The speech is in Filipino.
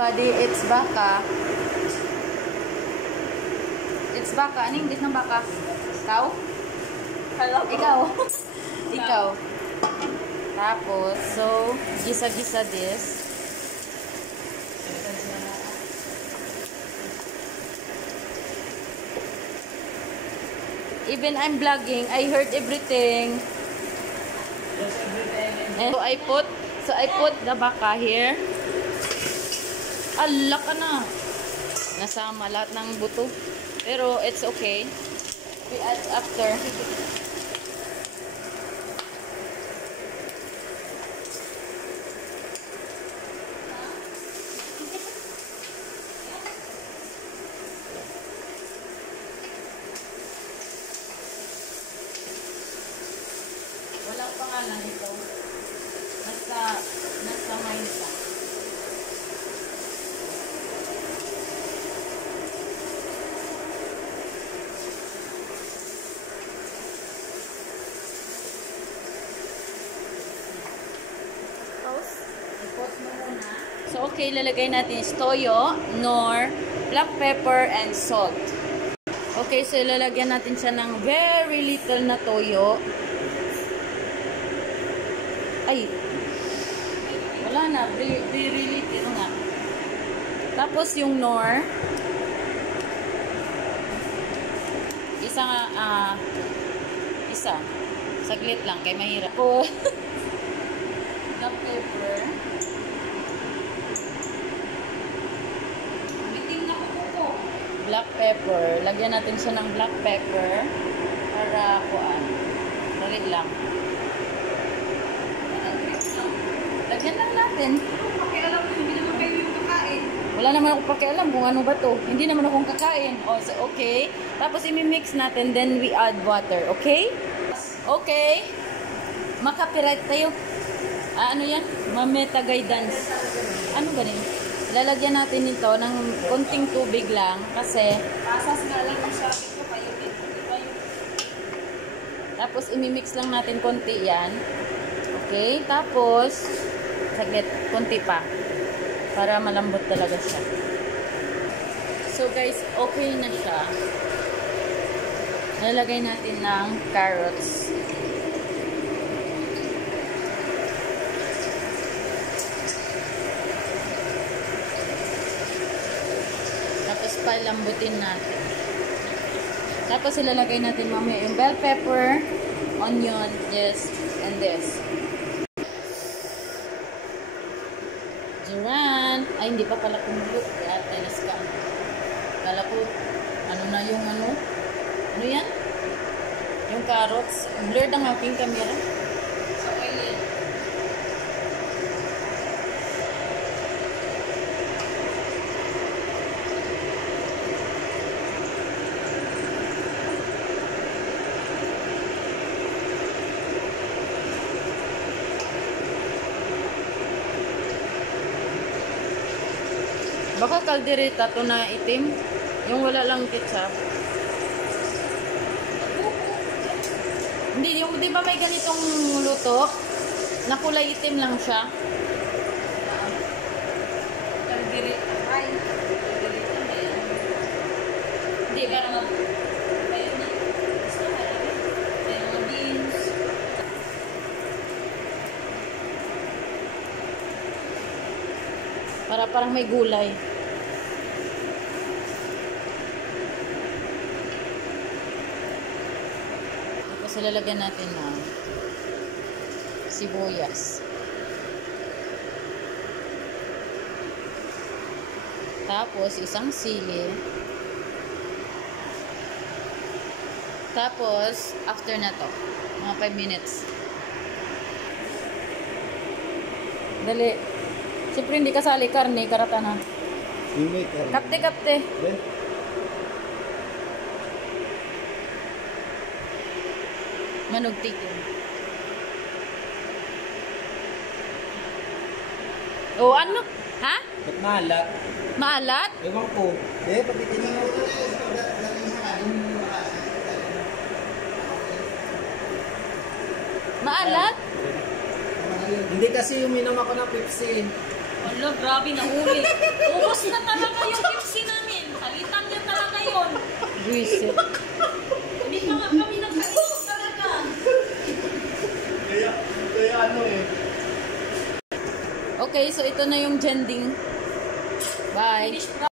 Buddy, it's baka. It's baka. Ano yung English ng baka? Ikaw? Ikaw. Ikaw. Tapos, so, gisa-gisa this. Even I'm vlogging, I heard everything. And so I put the baka here. Ala ka na. Nasama lahat ng buto. Pero it's okay. We add after. Walang pangalan ito. Nasa mind lang. So, okay, lalagay natin is toyo, nor, black pepper, and salt. Okay, so lalagyan natin siya ng very little na toyo. Ay, wala na, very little nga. Tapos yung nor, isa, saglit lang, kay mahirap. Black pepper. Black pepper. Lagyan natin siya ng black pepper para kuan. Dali lang. Lagyan lang natin. Pakialam mo, hindi naman kayo yung kakain. Wala naman ako pakialam kung ano ba to. Hindi naman akong kakain. Oh, so okay. Tapos i-mix natin, then we add water. Okay? Okay. Makapiright tayo. Ano yan? Mameta guidance. Ano ganun? Lalagyan natin ito ng konting tubig lang kasi pasas nga lang ang sabi ko kayo. Tapos imimix lang natin konti yan. Okay? Tapos saglit, konti pa para malambot talaga siya. So guys, okay na siya. Lalagay natin ng carrots. Palambutin natin. Tapos ilalagay natin mamaya yung bell pepper, onion, this, and this. Jiran. Ay, hindi pa pala kumulo. Kaya tenas ka. Kala ko, ano na yung ano? Ano yan? Yung carrots. Blurred ang aking camera. So, okay. Baka kaldereta to na itim. Yung wala lang ketchup. Hindi, yung di ba may ganitong luto? Na kulay itim lang siya. Kaldereta. Ay, kaldereta na yan. Hindi, pero kayo na. Gusto ka rin. Kaya mga beans. Parang may gulay. Tapos lalagyan natin ng sibuyas. Tapos isang sili. Tapos after na to, mga 5 minutes. Dali. Siyempre hindi kasali karne, karata na. Kapte. Manog tikin. Oh, ano? Ha? Ba't maalat? Maalat? Ewan ko. Papitin mo. Maalat? Hindi kasi uminom ako ng Pepsi. Wala, grabe, nahuli. Ubus na talaga yung Pepsi namin. Palitan niya talaga yun. Buisit. Hindi pa nga kami nagkainom talaga. Kaya ano eh. Okay, so ito na yung jending. Bye. Finish